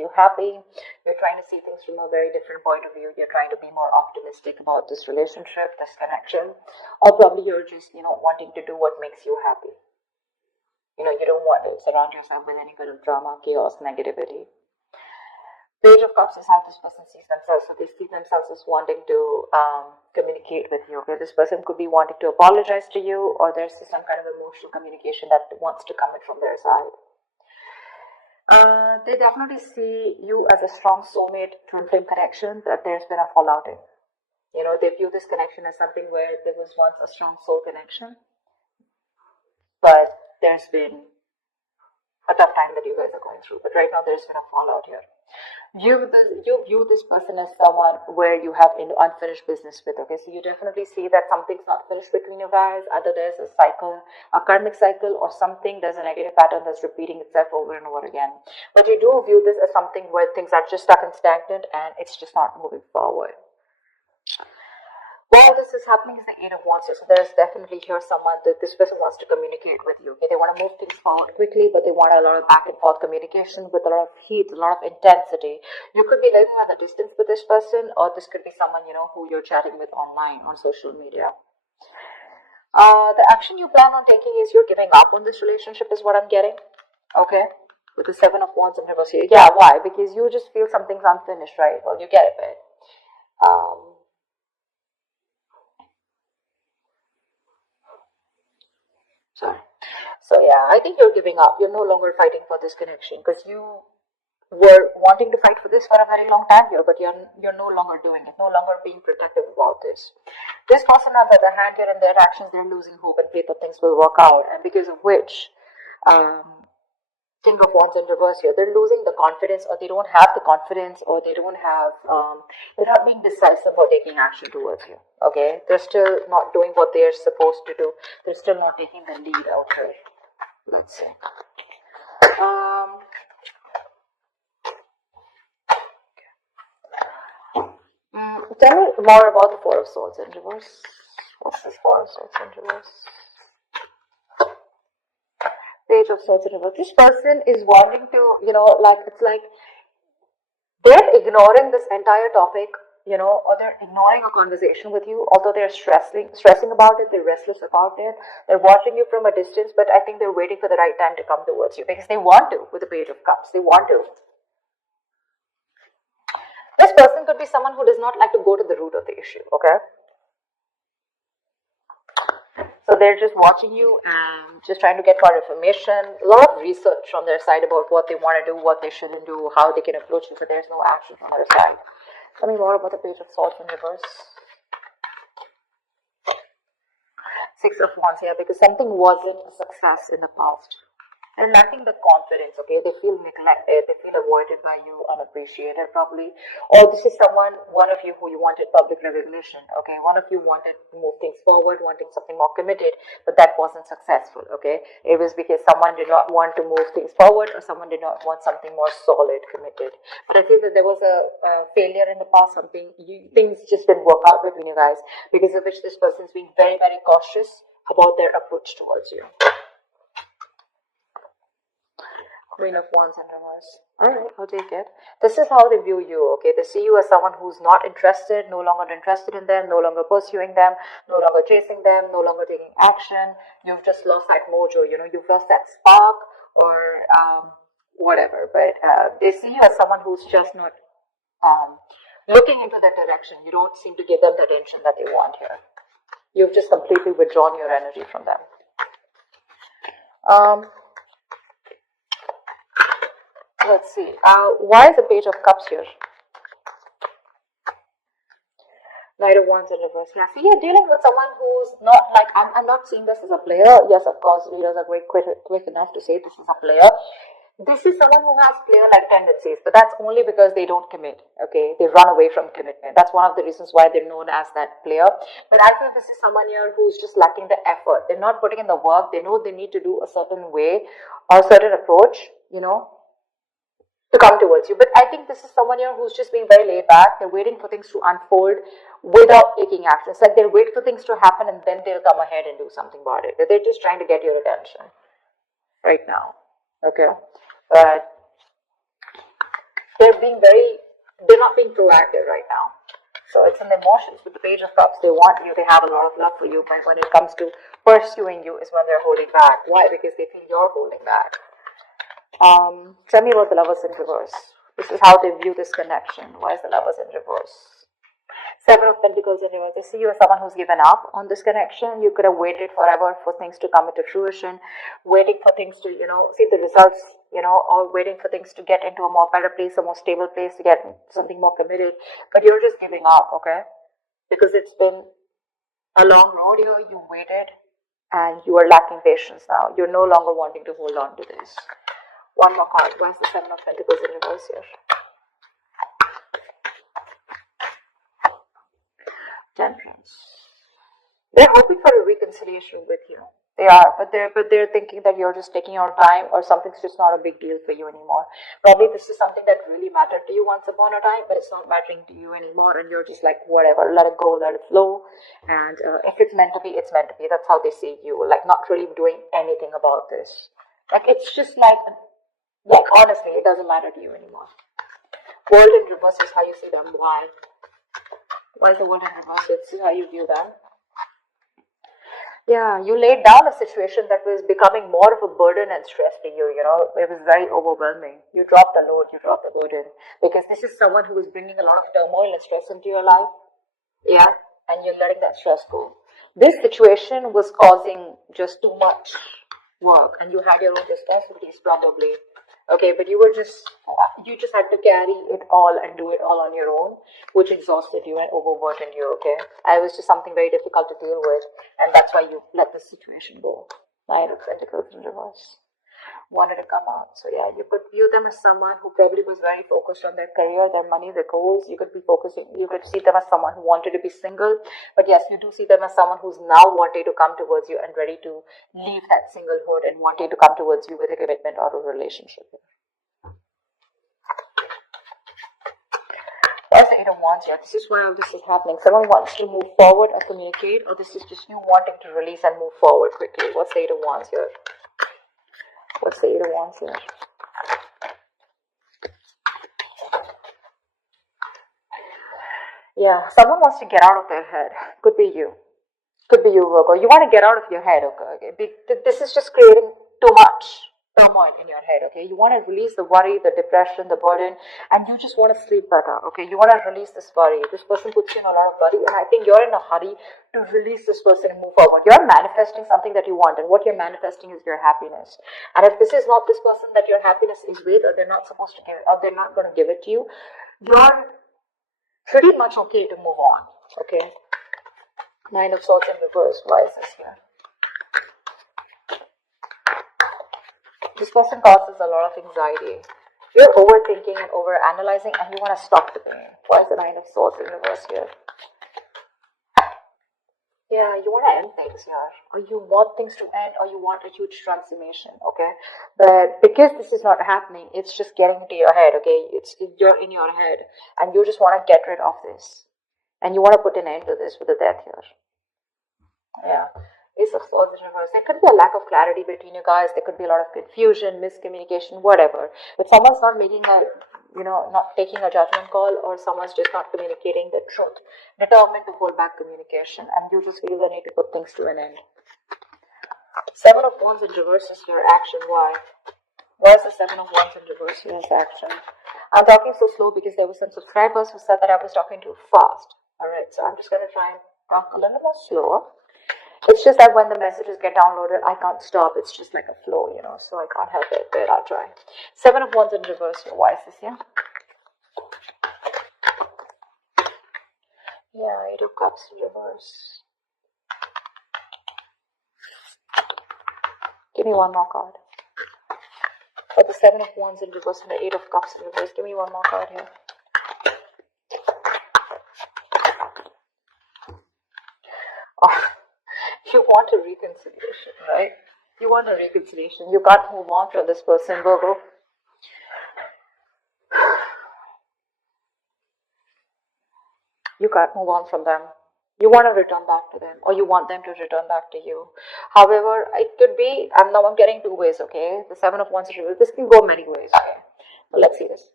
you happy. You're trying to see things from a very different point of view. You're trying to be more optimistic about this relationship, this connection. Or probably you're just, wanting to do what makes you happy. You don't want to surround yourself with any kind of drama, chaos, negativity. Page of Cups is how this person sees themselves. So they see themselves as wanting to communicate with you. Okay, this person could be wanting to apologize to you, or there's some kind of emotional communication that wants to come in from their side. They definitely see you as a strong soulmate twin flame connection that there's been a fallout in. They view this connection as something where there was once a strong soul connection, but there's been a tough time that you guys are going through. But right now there's been a fallout here. You view this person as someone where you have unfinished business with. Okay, so you definitely see that something's not finished between you guys. Either there's a cycle, a karmic cycle, or something, there's a negative pattern that's repeating itself over and over again. But you do view this as something where things are just stuck and stagnant and it's just not moving forward. While this is happening is the Eight of Wands. So there's definitely here someone that this person wants to communicate with you. Okay, they want to move things forward quickly, but they want a lot of back and forth communication with a lot of heat, a lot of intensity. You could be living at a distance with this person, or this could be someone who you're chatting with online on social media. The action you plan on taking is you're giving up on this relationship, is what I'm getting. Okay, with the Seven of Wands in reverse here. Yeah, why? Because you just feel something's unfinished, right? Well, you get it, right? So yeah, I think you're giving up. You're no longer fighting for this connection because you were wanting to fight for this for a very long time here, but you're no longer doing it, no longer being protective about this. This person, on the other hand, here in their actions, they're losing hope and faith that things will work out, and because of which, King of Wands in reverse here, they're losing the confidence, or they don't have the confidence, or they don't have, they're not being decisive about taking action towards you. Okay, they're still not doing what they're supposed to do. They're still not taking the lead out here. Let's see. Tell me more about the Four of Swords in reverse. What's this Four of Swords in reverse? Page of Swords in reverse. This person is wanting to, it's like they're ignoring this entire topic, or they're ignoring a conversation with you, although they're stressing about it, they're restless about it, they're watching you from a distance, but I think they're waiting for the right time to come towards you because they want to with the Page of Cups. They want to. This person could be someone who does not like to go to the root of the issue, okay? So they're just watching you and just trying to get more information, a lot of research on their side about what they want to do, what they shouldn't do, how they can approach you, but there's no action from their side. Tell me more about the Page of Swords in reverse. Six of Wands here, because something wasn't a success in the past. They're lacking the confidence, okay? They feel neglected, they feel avoided by you, unappreciated probably. Or this is one of you who you wanted public recognition, okay? One of you wanted to move things forward, wanting something more committed, but that wasn't successful, okay? It was because someone did not want to move things forward, or someone did not want something more solid, committed. But I feel that there was a failure in the past, things just didn't work out between you guys, because of which this person is being very, very cautious about their approach towards you. Queen of Wands in reverse. Alright, I'll take it. This is how they view you, okay? They see you as someone who's not interested, no longer interested in them, no longer pursuing them, no longer chasing them, no longer taking action. You've just lost that mojo, you've lost that spark, or whatever. But they see you as someone who's just not looking into that direction. You don't seem to give them the attention that they want here. You've just completely withdrawn your energy from them. Let's see. Why is the Page of Cups here? Knight of Wands in reverse. Yeah, see, you're dealing with someone who's not like, I'm not seeing this as a player. Yes, of course, readers are quick enough to say this is a player. This is someone who has player-like tendencies, but that's only because they don't commit, okay? They run away from commitment. That's one of the reasons why they're known as that player. But I feel this is someone here who's just lacking the effort. They're not putting in the work. They know they need to do a certain way or a certain approach, to come towards you. But I think this is someone here who's just being very laid back. They're waiting for things to unfold without taking action. It's like they'll wait for things to happen and then they'll come ahead and do something about it. They're just trying to get your attention right now. Okay. But they're not being proactive right now. So it's in the emotions. With the Page of Cups, they want you, they have a lot of love for you, but when it comes to pursuing you is when they're holding back. Why? Because they feel you're holding back. Tell me about the Lovers in reverse. This is how they view this connection. Why is the Lovers in reverse? Seven of Pentacles in reverse. They see you as someone who's given up on this connection. You could have waited forever for things to come into fruition, waiting for things to, see the results, or waiting for things to get into a more better place, a more stable place, to get something more committed. But you're just giving up, okay? Because it's been a long road here. You waited and you are lacking patience now. You're no longer wanting to hold on to this. One more card. Why is the Seven of Pentacles in reverse here? Temperance. They're hoping for a reconciliation with you. They are, but they're thinking that you're just taking your time, or something's just not a big deal for you anymore. Probably this is something that really mattered to you once upon a time, but it's not mattering to you anymore, and you're just like, whatever, let it go, let it flow. And if it's meant to be, it's meant to be. That's how they see you, like not really doing anything about this. Like it's just like honestly, it doesn't matter to you anymore. World in reverse is how you see them. Why? Why is the world in reverse? This is how you view them. Yeah, you laid down a situation that was becoming more of a burden and stress to you, It was very overwhelming. You dropped the load, you dropped the burden. Because this is someone who is bringing a lot of turmoil and stress into your life. Yeah, and you're letting that stress go. This situation was causing just too much work, and you had your own responsibilities probably. Okay, but you just had to carry it all and do it all on your own, which exhausted you and overburdened you, okay? It was just something very difficult to deal with, and that's why you let the situation go. Nine of Pentacles in reverse. Wanted to come out. So yeah, you could view them as someone who probably was very focused on their career, their money, their goals. You could see them as someone who wanted to be single. But yes, you do see them as someone who's now wanting to come towards you and ready to leave that singlehood and wanting to come towards you with a commitment or a relationship. What's the Eight of Wands here? This is where all this is happening. Someone wants to move forward or communicate, or this is just you wanting to release and move forward quickly. What's the Eight of Wands here? What's the Eight of Wands here? Yeah, someone wants to get out of their head. Could be you. Could be you, Virgo. You want to get out of your head, okay? This is just creating too much turmoil in your head, okay? You want to release the worry, the depression, the burden, and you just want to sleep better, okay? You want to release this worry. This person puts you in a lot of worry, and I think you're in a hurry to release this person and move forward. You're manifesting something that you want, and what you're manifesting is your happiness. And if this is not this person that your happiness is with, or they're not supposed to give it, or they're not going to give it to you, you're pretty much okay to move on, okay? Nine of Swords in reverse. Why is this here? This person causes a lot of anxiety. You're overthinking and overanalyzing, and you want to stop the pain. Why is the Nine of Swords in reverse here? Yeah, you want to end things here, or you want things to end, or you want a huge transformation, okay? But because this is not happening, it's just getting into your head, okay? You're in your head, and you just want to get rid of this, and you want to put an end to this with the Death here. Yeah. Ace of Swords in reverse. There could be a lack of clarity between you guys. There could be a lot of confusion, miscommunication, whatever. But someone's not making not taking a judgment call, or someone's just not communicating the truth, determined to hold back communication, and you just feel the need to put things to an end. Seven of Wands in reverse is your action. Why? Why is the Seven of Wands in reverse here as action? I'm talking so slow because there were some subscribers who said that I was talking too fast. Alright, so I'm just going to try and talk a little more slower. It's just that when the messages get downloaded, I can't stop. It's just like a flow, so I can't help it, but I'll try. Seven of Wands in reverse here. Why is this here? Yeah, Eight of Cups in reverse. Give me one more card. For the Seven of Wands in reverse and the Eight of Cups in reverse. Give me one more card here. Oh. You want a reconciliation, right? You want a reconciliation. You can't move on from this person, Virgo. You can't move on from them. You want to return back to them, or you want them to return back to you. However, it could be, I'm getting two ways, okay? The Seven of Wands, this can go many ways, okay? But let's see this.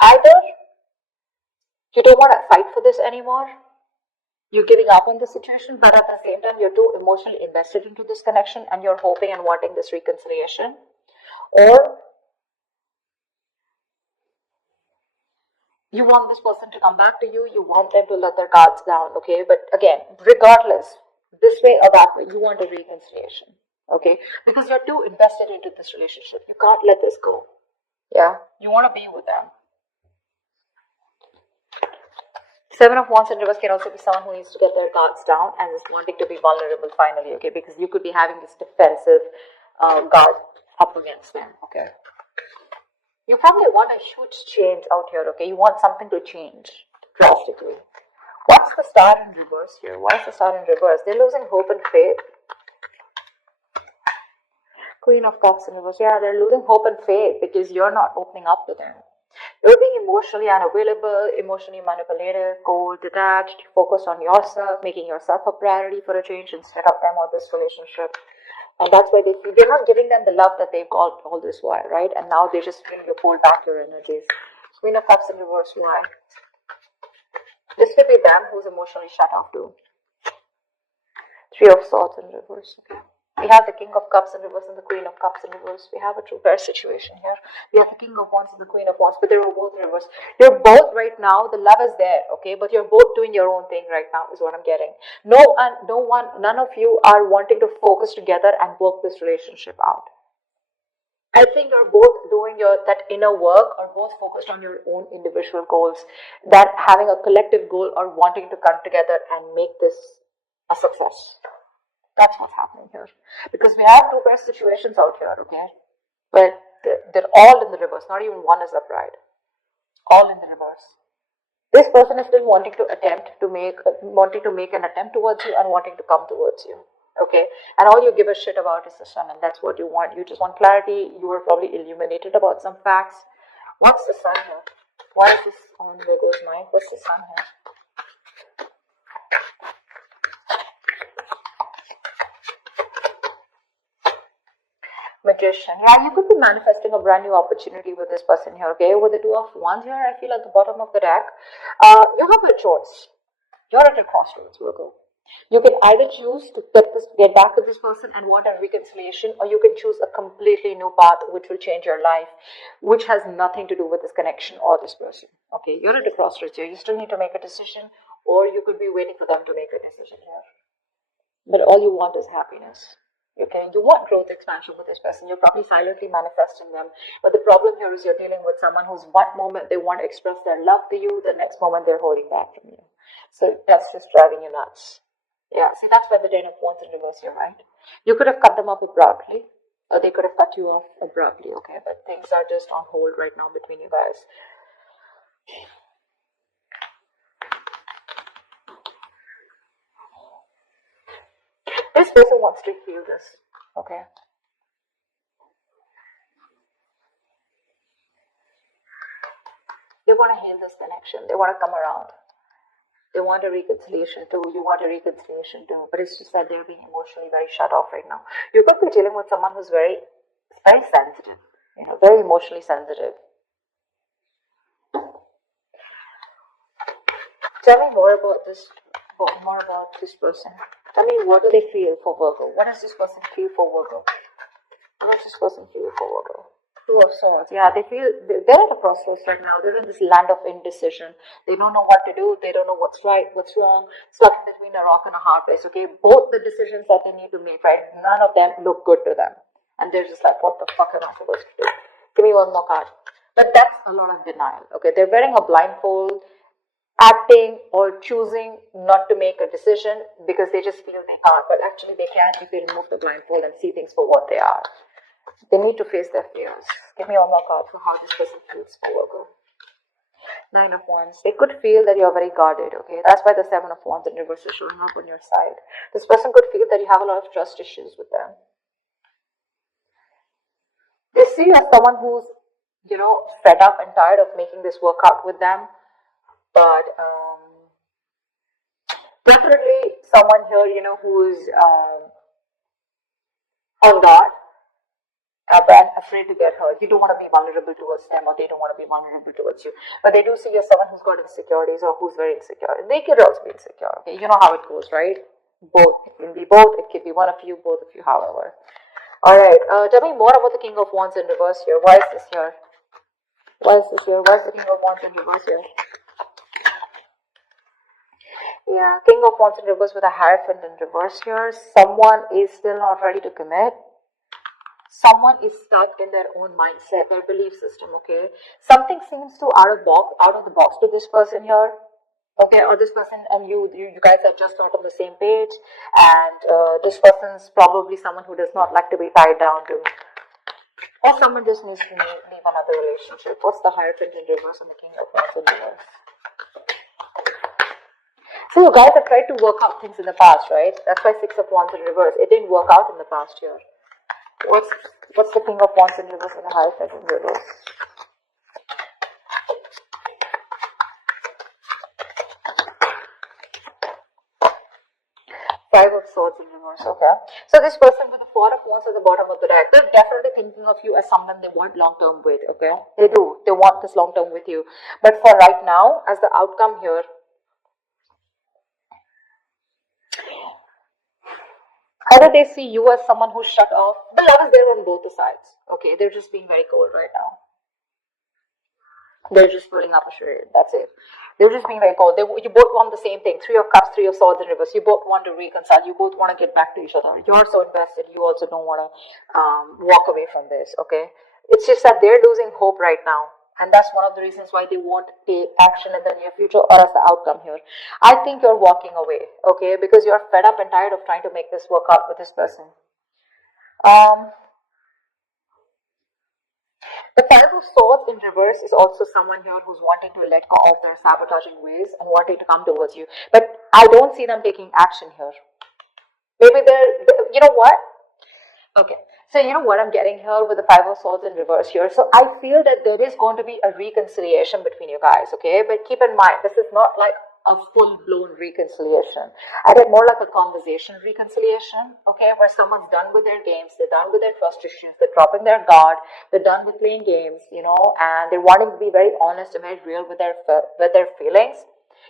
Either you don't want to fight for this anymore, you're giving up on the situation, but at the same time, you're too emotionally invested into this connection and you're hoping and wanting this reconciliation. Or you want this person to come back to you, you want them to let their guards down, okay? But again, regardless, this way or that way, you want a reconciliation, okay? Because you're too invested into this relationship. You can't let this go. Yeah, you want to be with them. Seven of Wands in reverse can also be someone who needs to get their guards down and is wanting to be vulnerable finally, okay? Because you could be having this defensive guard up against them, okay? You probably want a huge change out here, okay? You want something to change drastically. What's the star in reverse here? Why is the star in reverse? They're losing hope and faith. Queen of Cups in reverse. Yeah, they're losing hope and faith because you're not opening up to them. You're being emotionally unavailable, emotionally manipulative, cold, detached, focused on yourself, making yourself a priority for a change instead of them or this relationship. And that's why they're not giving them the love that they've got all this while, right? And now they just feel you pull back your energies. Queen of Cups in reverse, why? This could be them who's emotionally shut off too. Three of Swords in reverse, okay. We have the King of Cups in reverse and the Queen of Cups in reverse. We have a true pair situation here. We have the King of Wands and the Queen of Wands, but they were both in reverse. You're both right now, the love is there, okay? But you're both doing your own thing right now, is what I'm getting. None of you are wanting to focus together and work this relationship out. I think you're both doing that inner work or both focused on your own individual goals, than having a collective goal or wanting to come together and make this a success. That's what's happening here. Because we have two pair situations out here, okay? But they're all in the reverse. Not even one is upright. All in the reverse. This person is still wanting to make an attempt towards you and wanting to come towards you. Okay? And all you give a shit about is the sun, and that's what you want. You just want clarity. You were probably illuminated about some facts. What's the sun here? Why is this on Virgo's mind? What's the sun here? Magician. Yeah, you could be manifesting a brand new opportunity with this person here, okay? With the Two of Wands here, I feel at the bottom of the deck, you have a choice. You're at a crossroads, Virgo. You can either choose to get back to this person and want a reconciliation, or you can choose a completely new path which will change your life, which has nothing to do with this connection or this person. Okay, you're at a crossroads here. You still need to make a decision, or you could be waiting for them to make a decision here. But all you want is happiness. Okay, you want growth, expansion with this person. You're probably silently manifesting them. But the problem here is you're dealing with someone who's one moment they want to express their love to you, the next moment they're holding back from you. So that's just driving you nuts. Yeah, see, that's why the Ten of Wands in reverse here, right? You could have cut them off abruptly, or they could have cut you off abruptly, okay? But things are just on hold right now between you guys. This person wants to heal this, okay? They want to heal this connection. They want to come around. They want a reconciliation too. You want a reconciliation too. But it's just that they're being emotionally very shut off right now. You could be dealing with someone who's very, very sensitive. Very emotionally sensitive. Tell me more about this person. Tell me, what do they feel for Virgo? What does this person feel for Virgo? What does this person feel for Virgo? Two of Swords. Yeah, they're at a crossroads right now. They're in this land of indecision. They don't know what to do. They don't know what's right, what's wrong. Stuck between a rock and a hard place. Okay, both the decisions that they need to make, right? None of them look good to them, and they're just like, what the fuck am I supposed to do? Give me one more card. But that's a lot of denial. Okay, they're wearing a blindfold, acting or choosing not to make a decision because they just feel they can't. But actually, they can if they remove the blindfold and see things for what they are. They need to face their fears. Give me one more card for how this person feels for Virgo. Nine of Wands. They could feel that you're very guarded, okay? That's why the Seven of Wands in reverse is showing up on your side. This person could feel that you have a lot of trust issues with them. They see you as someone who's, fed up and tired of making this work out with them. But definitely someone here, who's on guard. and afraid to get hurt. You don't want to be vulnerable towards them, or they don't want to be vulnerable towards you. But they do see you're someone who's got insecurities or who's very insecure. They could also be insecure. Okay, you know how it goes, right? Both. It can be both. It could be one of you, both of you, however. All right. Tell me more about the King of Wands in reverse here. Why is this here? Why is this here? Why is the King of Wands in reverse here? Yeah, King of Wands in reverse with a Hierophant in reverse here. Someone is still not ready to commit. Someone is stuck in their own mindset, their belief system, okay? Something seems to out of the box to this person here, okay? Or this person and you guys are just not on the same page, and this person's probably someone who does not like to be tied down to, or someone just needs to leave another relationship. What's the Hierophant in reverse and the King of Wands in reverse? So you guys have tried to work out things in the past, right? That's why Six of Wands in reverse. It didn't work out in the past year. What's the King of Wands in reverse and the Hierophant in reverse? Five of Swords in reverse, okay. So this person with the Four of Wands at the bottom of the deck, they're definitely thinking of you as someone they want long-term with, okay. They do. They want this long-term with you. But for right now, as the outcome here, either they see you as someone who's shut off. The love is there on both the sides. Okay, they're just being very cold right now. They're just putting up a charade. That's it. They're just being very cold. You both want the same thing. Three of Cups, Three of Swords in reverse. You both want to reconcile. You both want to get back to each other. You're so invested. You also don't want to walk away from this. Okay. It's just that they're losing hope right now. And that's one of the reasons why they won't take action in the near future, or as the outcome here. I think you're walking away, okay, because you're fed up and tired of trying to make this work out with this person. The Five of Swords in reverse is also someone here who's wanting to let go of their sabotaging ways and wanting to come towards you. But I don't see them taking action here. Maybe you know what? Okay, so you know what I'm getting here with the Five of Swords in reverse here. So I feel that there is going to be a reconciliation between you guys, okay? But keep in mind, this is not like a full-blown reconciliation. I get more like a conversation reconciliation, okay? Where someone's done with their games, they're done with their trust issues, they're dropping their guard, they're done with playing games, you know, and they're wanting to be very honest and very real with their feelings.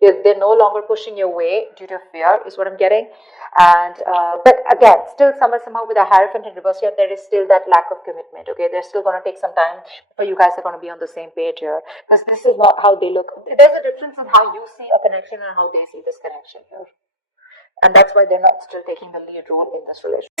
They're no longer pushing your way due to fear, is what I'm getting. And but again, still somehow with a Hierophant in reverse here, there is still that lack of commitment. Okay, they're still going to take some time before you guys are going to be on the same page here, because this is not how they look. There's a difference in how you see a connection and how they see this connection here, and that's why they're not still taking the lead role in this relationship.